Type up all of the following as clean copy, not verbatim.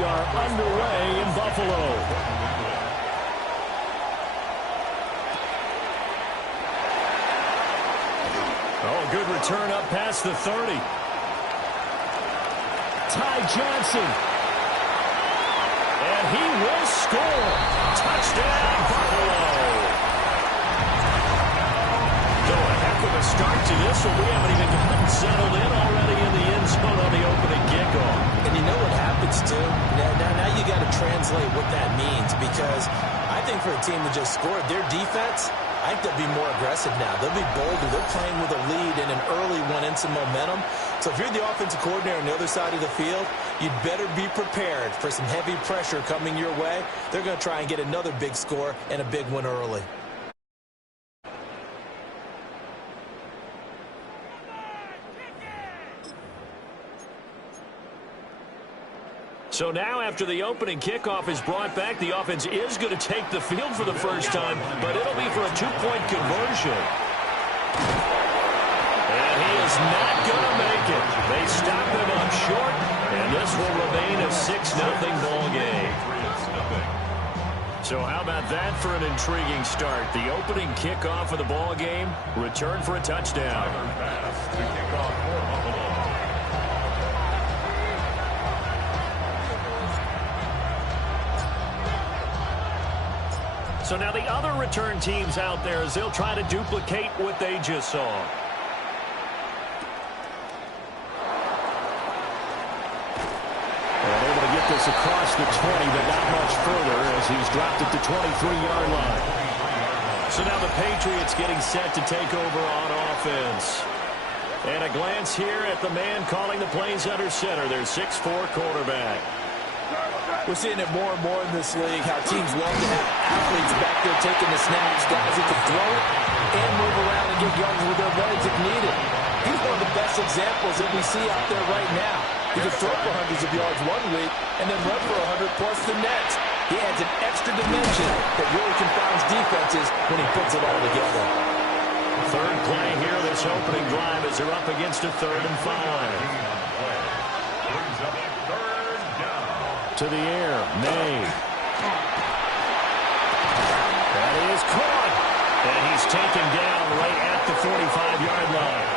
we are underway in Buffalo. Oh, good return up past the 30. Ty Johnson. And he will score. Touchdown, Buffalo. So a heck of a start to this one. We haven't even gotten settled in already in the end zone on the opening kickoff. And you know what happens, too? Now you got to translate what that means, because I think for a team to just score, their defense, I think they'll be more aggressive now. They'll be bolder. They're playing with a lead and an early one and some momentum. So if you're the offensive coordinator on the other side of the field, you'd better be prepared for some heavy pressure coming your way. They're going to try and get another big score and a big one early. So now after the opening kickoff is brought back, the offense is going to take the field for the first time, but it'll be for a two-point conversion. And he is not going to make it. They stop him up short, and this will remain a 6-0 ball game. So how about that for an intriguing start? The opening kickoff of the ball game, return for a touchdown. So now the other return teams out there as they'll try to duplicate what they just saw. And able to get this across the 20, but not much further as he's dropped at the 23-yard line. So now the Patriots getting set to take over on offense. And a glance here at the man calling the plays under center, their 6'4" quarterback. We're seeing it more and more in this league, how teams love to have athletes back there taking the snaps, guys who can throw it and move around and get yards with their legs if needed. He's one of the best examples that we see out there right now. He can throw for hundreds of yards one week and then run for 100+ the next. He adds an extra dimension that really confounds defenses when he puts it all together. Third play here, this opening drive as they're up against a 3rd and 5. To the air, May. That is caught. And he's taken down right at the 45-yard line.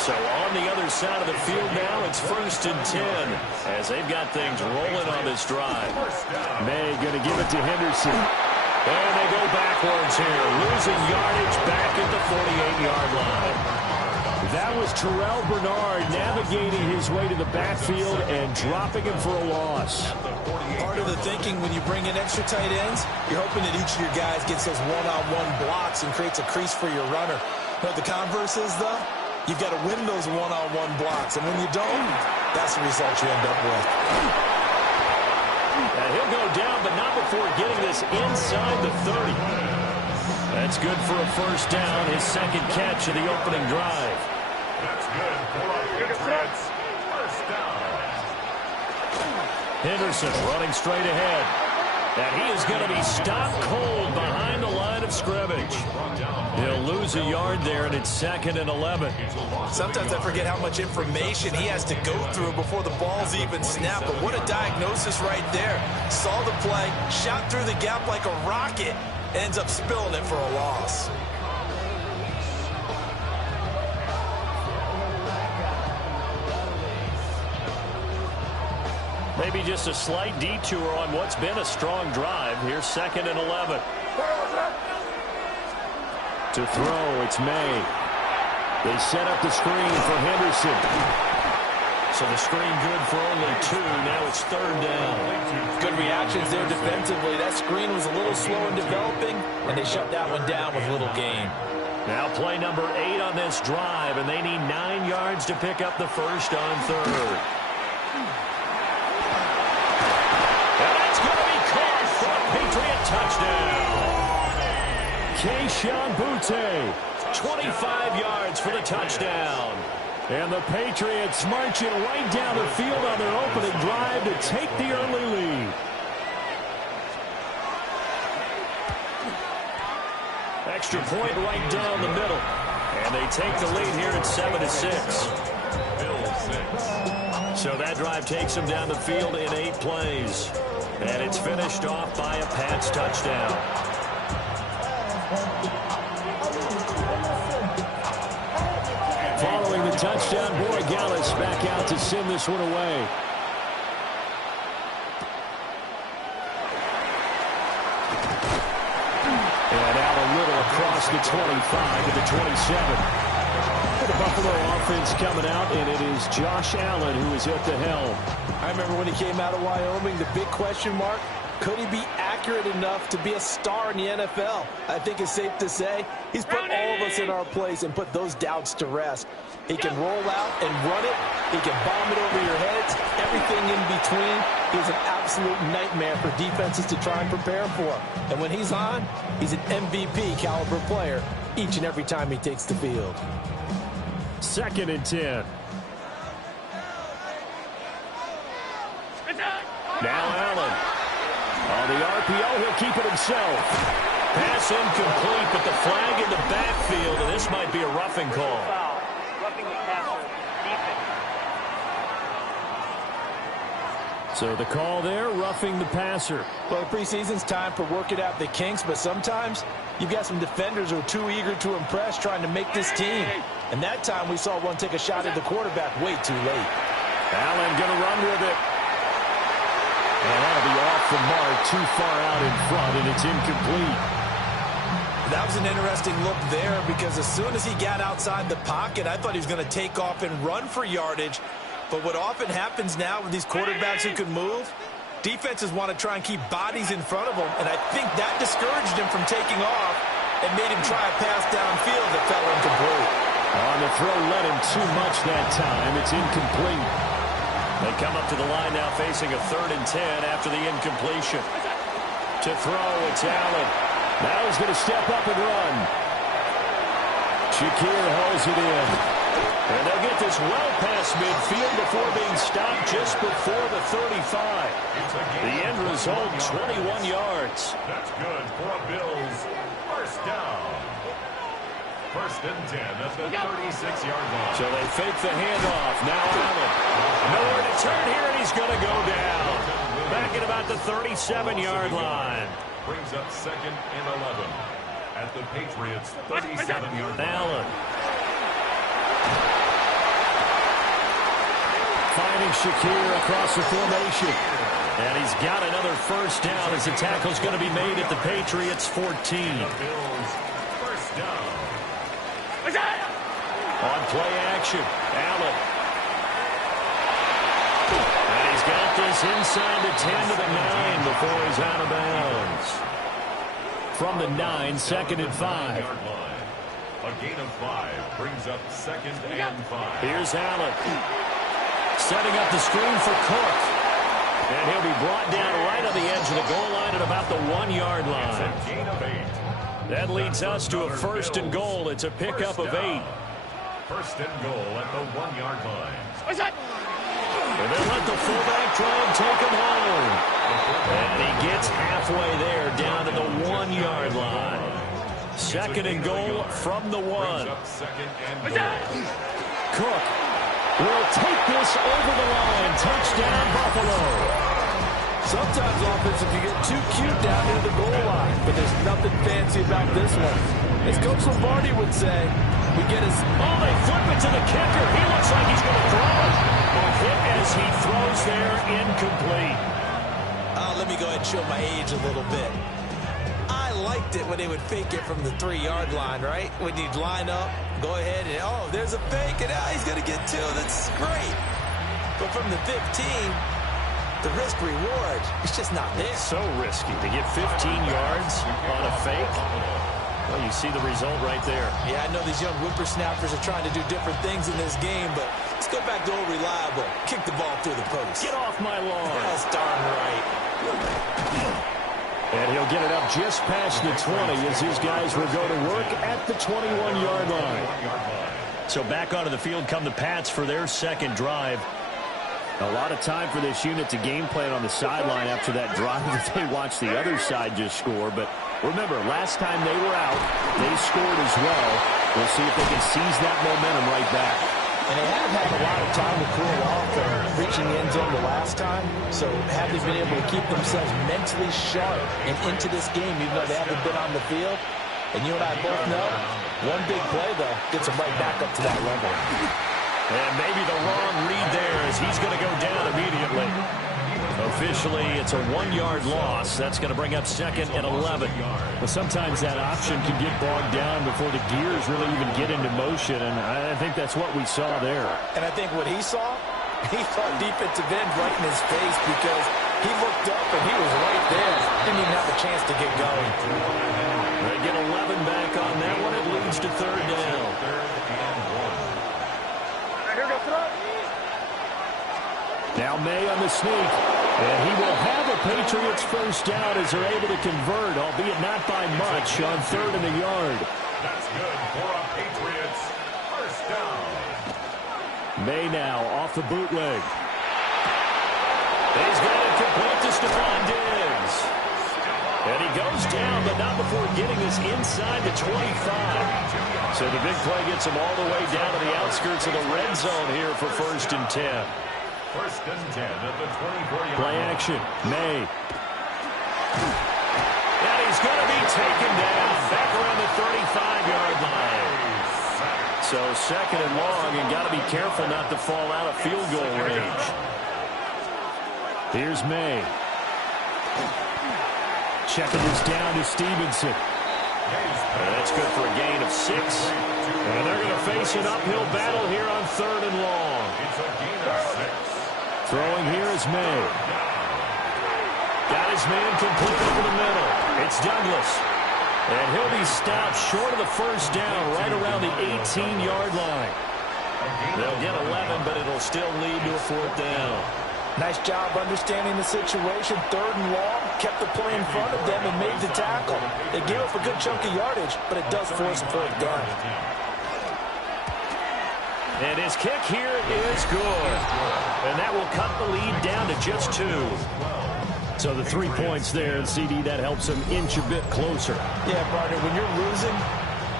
So on the other side of the field now, it's 1st and 10 as they've got things rolling on this drive. May going to give it to Henderson. And they go backwards here, losing yardage back at the 48-yard line. That was Terrell Bernard navigating his way to the backfield and dropping him for a loss. Part of the thinking when you bring in extra tight ends, you're hoping that each of your guys gets those one-on-one blocks and creates a crease for your runner. But the converse is, though, you've got to win those one-on-one blocks. And when you don't, that's the result you end up with. And he'll go down, but not before getting this inside the 30. That's good for a 1st down, his 2nd catch of the opening drive. That's good for a Patriots 1st down. Henderson running straight ahead. And he is going to be stopped cold behind the line of scrimmage. He'll lose a yard there, and it's 2nd and 11. Sometimes I forget how much information he has to go through before the ball's even snapped. But what a diagnosis right there. Saw the play, shot through the gap like a rocket, ends up spilling it for a loss. Maybe just a slight detour on what's been a strong drive. Here's 2nd and 11. To throw, it's May. They set up the screen for Henderson. So the screen good for only 2. Now it's 3rd down. Good reactions there defensively. That screen was a little slow in developing, and they shut that one down with little gain. Now play number 8 on this drive, and they need 9 yards to pick up the 1st on 3rd. And that's going to be caught for a Patriot touchdown. Keyshawn Butte, 25 yards for the touchdown. And the Patriots marching right down the field on their opening drive to take the early lead. Extra point right down the middle. And they take the lead here at 7-6. So that drive takes him down the field in 8 plays. And it's finished off by a Pats touchdown. Following the touchdown, Boy Gallus back out to send this one away. And out a little across the 25 to the 27. The Buffalo offense coming out, and it is Josh Allen who is at the helm. I remember when he came out of Wyoming, the big question mark, could he be accurate enough to be a star in the NFL? I think it's safe to say he's put all of us in our place and put those doubts to rest. He can roll out and run it. He can bomb it over your heads. Everything in between. He's an absolute nightmare for defenses to try and prepare for. And when he's on, he's an MVP caliber player each and every time he takes the field. 2nd and 10. Now Allen. On the RPO, he'll keep it himself. Pass incomplete, but the flag in the backfield, and this might be a roughing call. Roughing the passer. Defense. So the call there, roughing the passer. Well, preseason's time for working out the kinks, but sometimes you've got some defenders who are too eager to impress trying to make this team. And that time we saw one take a shot at the quarterback way too late. Allen going to run with it. And that'll be off the mark, too far out in front, and it's incomplete. That was an interesting look there because as soon as he got outside the pocket, I thought he was going to take off and run for yardage. But what often happens now with these quarterbacks who can move, defenses want to try and keep bodies in front of them, and I think that discouraged him from taking off and made him try a pass downfield that fell incomplete. On the throw, led him too much that time. It's incomplete. They come up to the line now facing a 3rd and 10 after the incompletion. To throw, it's Allen. Now he's going to step up and run. Shakir holds it in. And they'll get this well past midfield before being stopped just before the 35. The end result, 21 yards. That's good for a Bills first down. 1st and 10 at the 36-yard line. So they fake the handoff. Now Allen. Nowhere to turn here, and he's going to go down. Back at about the 37-yard line. Brings up 2nd and 11 at the Patriots' 37-yard line. Allen. Finding Shakir across the formation. And he's got another first down as the tackle's going to be made at the Patriots' 14. Bills first down. On play action, Allen. And he's got this inside the 10 to the 9 before he's out of bounds. From the 9, 2nd and 5. A gain of 5 brings up 2nd and 5. Here's Allen. Setting up the screen for Cook. And he'll be brought down right on the edge of the goal line at about the 1-yard line. It's a gain of 8. That leads us to a 1st and goal. It's a pickup of 8. 1st and goal at the 1-yard line. And then let the fullback try and take him home. And he gets halfway there down to the 1-yard line. 2nd and goal from the 1. Cook will take this over the line. Touchdown, Buffalo. Sometimes offense, if you get too cute down near the goal line, but there's nothing fancy about this one. As Coach Lombardi would say, we get his... Oh, they flip it to the kicker. He looks like he's going to throw it. A hit as he throws there, incomplete. Let me go ahead and show my age a little bit. I liked it when they would fake it from the 3-yard line, right? When you'd line up, go ahead and, oh, there's a fake, and he's going to get 2. That's great. But from the 15... the risk-reward is just not there. So risky to get 15 yards on a fake. Well, you see the result right there. Yeah, I know these young whippersnappers are trying to do different things in this game, but let's go back to old reliable. Kick the ball through the post. Get off my lawn. That's darn right. And he'll get it up just past the 20 as his guys will go to work at the 21-yard line. So back onto the field come the Pats for their 2nd drive. A lot of time for this unit to game plan on the sideline after that drive that they watched the other side just score. But remember, last time they were out, they scored as well. We'll see if they can seize that momentum right back. And they have had a lot of time to cool off from reaching the end zone the last time. So have they been able to keep themselves mentally sharp and into this game, even though they haven't been on the field? And you and I both know, one big play, though, gets them right back up to that level. And maybe the wrong read there as he's going to go down immediately. Officially, it's a 1-yard loss. That's going to bring up 2nd and 11. Well, sometimes that option can get bogged down before the gears really even get into motion, and I think that's what we saw there. And I think what he saw defensive end right in his face because he looked up and he was right there. Didn't even have a chance to get going. They get 11 back on that one. It leads to 3rd down. Now May on the sneak. And he will have a Patriots first down as they're able to convert, albeit not by much, on 3rd and a yard. That's good for a Patriots first down. May now off the bootleg. He's got it complete to Stephon Diggs. And he goes down, but not before getting us inside the 25. So the big play gets him all the way down to the outskirts of the red zone here for 1st and 10. 1st and 10 at the 24-yard Play action. May. And he's going to be taken down back around the 35-yard line. So 2nd and long, and got to be careful not to fall out of field goal range. Here's May. Checking this down to Stevenson. And that's good for a gain of 6. And they're going to face an uphill battle here on 3rd and long. It's a gain of 6. Throwing here is May. Got his man complete over the middle. It's Douglas. And he'll be stopped short of the first down right around the 18-yard line. They'll get 11, but it'll still lead to a 4th down. Nice job understanding the situation. 3rd and long, kept the play in front of them and made the tackle. They gave up a good chunk of yardage, but it does force a 4th down. And his kick here is good. And that will cut the lead down to just 2. So the 3 points there, and CD, that helps them inch a bit closer. Yeah, partner, when you're losing,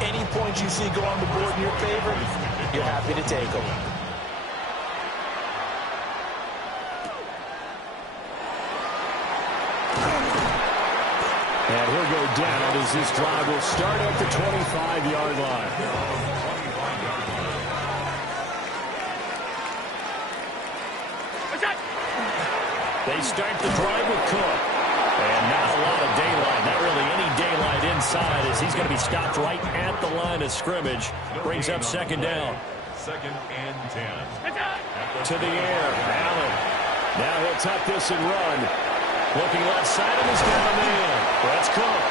any points you see go on the board in your favor, you're happy to take them. And he'll go down as this drive will start at the 25-yard line. They start the drive with Cook. And not a lot of daylight, not really any daylight inside as he's going to be stopped right at the line of scrimmage. Brings up 2nd down. 2nd and 10. To the air, Allen. Now he'll tuck this and run. Looking left side of his got a man. That's Cook.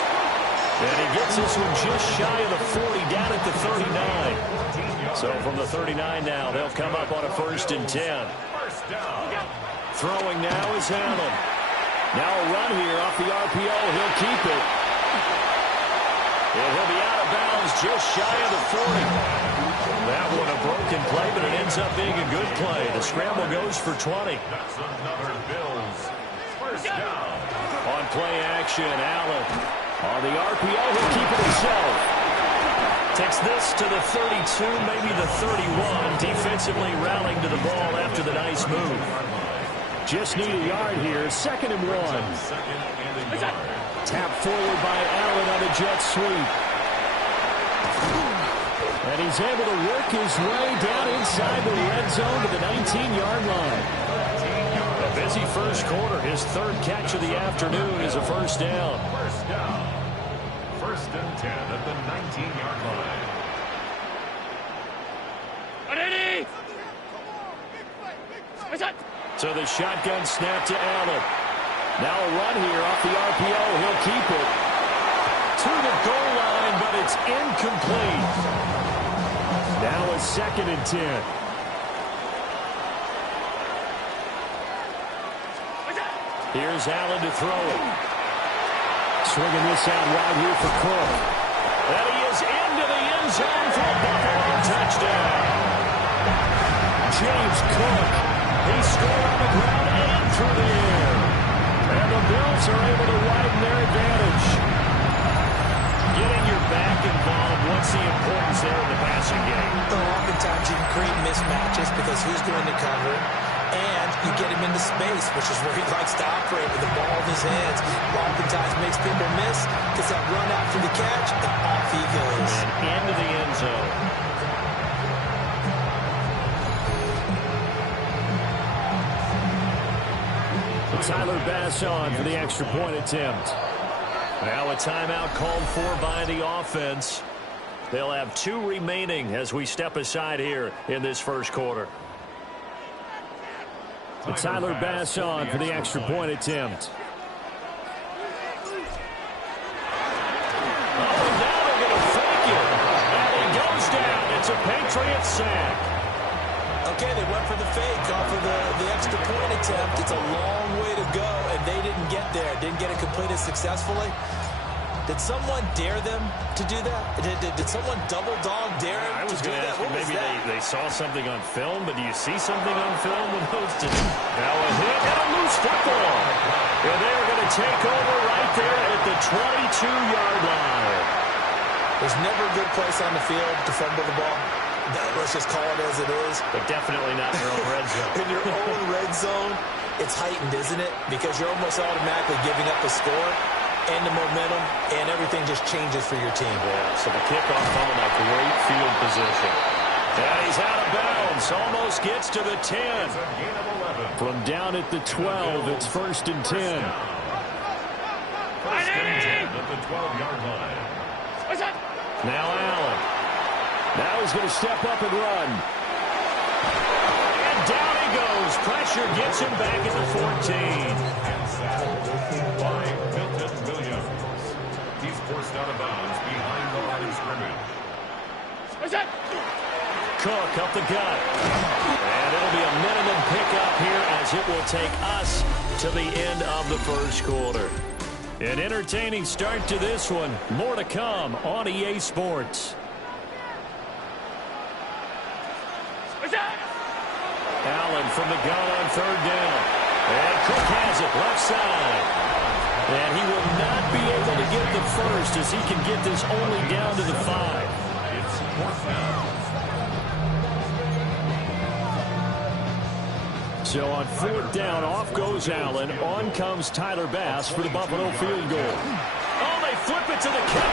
And he gets this one just shy of the 40 down at the 39. So from the 39 now, they'll come up on a 1st and 10. First down. Throwing now is Allen. Now a run here off the RPO. He'll keep it. And he'll be out of bounds just shy of the 40. That one a broken play, but it ends up being a good play. The scramble goes for 20. That's another Bills first down. On play action, Allen. On the RPO, he'll keep it himself. Takes this to the 32, maybe the 31. Defensively rallying to the ball after the nice move. Just need a yard here. 2nd and 1. 2nd and a yard. Tap forward by Allen on a jet sweep. And he's able to work his way down inside the red zone to the 19-yard line. A busy first quarter. His 3rd catch of the afternoon is a first down. First down. 1st and 10 at the 19-yard line. So the shotgun snap to Allen. Now a run here off the RPO. He'll keep it to the goal line, but it's incomplete. Now a 2nd and 10. Here's Allen to throw it. Swinging this out wide here for Cook. And he is into the end zone for a Buffalo touchdown. James Cook. He scored on the ground and through the air. And the Bills are able to widen their advantage. Getting your back involved once What's the importance there in the passing game? Well, oftentimes you can create mismatches because who's going to cover, and you get him into space, which is where he likes to operate with the ball in his hands. Oftentimes makes people miss, gets that run after the catch, and off he goes. And into the end zone. Tyler Bass on for the extra point attempt. Now a timeout called for by the offense. They'll have 2 remaining as we step aside here in this first quarter. Tyler Bass on for the extra point attempt. Oh, now they're going to fake it. And he goes down. It's a Patriot sack. Okay, they went for the fake off of the extra point attempt. It's a long way to go, and they didn't get there. Didn't get it completed successfully. Did someone dare them to do that? Did someone double dog dare them I was to do going to that? ask you, maybe they saw something on film, but do you see something on film with those? Now a hit and a loose football. And they're going to take over right there at the 22-yard line. There's never a good place on the field to fumble the ball. Let's just call it as it is. But definitely not in your own red zone. In your own red zone, it's heightened, isn't it? Because you're almost automatically giving up the score and the momentum, and everything just changes for your team. Yeah, so the kickoff coming a great field position. And he's out of bounds. Almost gets to the 10. From down at the 12, it's 1st and 10. First and 10 at the 12-yard line. Now Allen. Now he's going to step up and run. And down he goes. Pressure gets him back at the 14. And sacked by Milton Williams. He's forced out of bounds behind the line of scrimmage. Cook up the gut. And it'll be a minimum pickup here as it will take us to the end of the first quarter. An entertaining start to this one. More to come on EA Sports. Allen from the gun on 3rd down. And Cook has it left side. And he will not be able to get the first as he can get this only down to the 5. It's 4th down. So on 4th down, off goes Allen. On comes Tyler Bass for the Buffalo field goal. Oh, they flip it to the catch.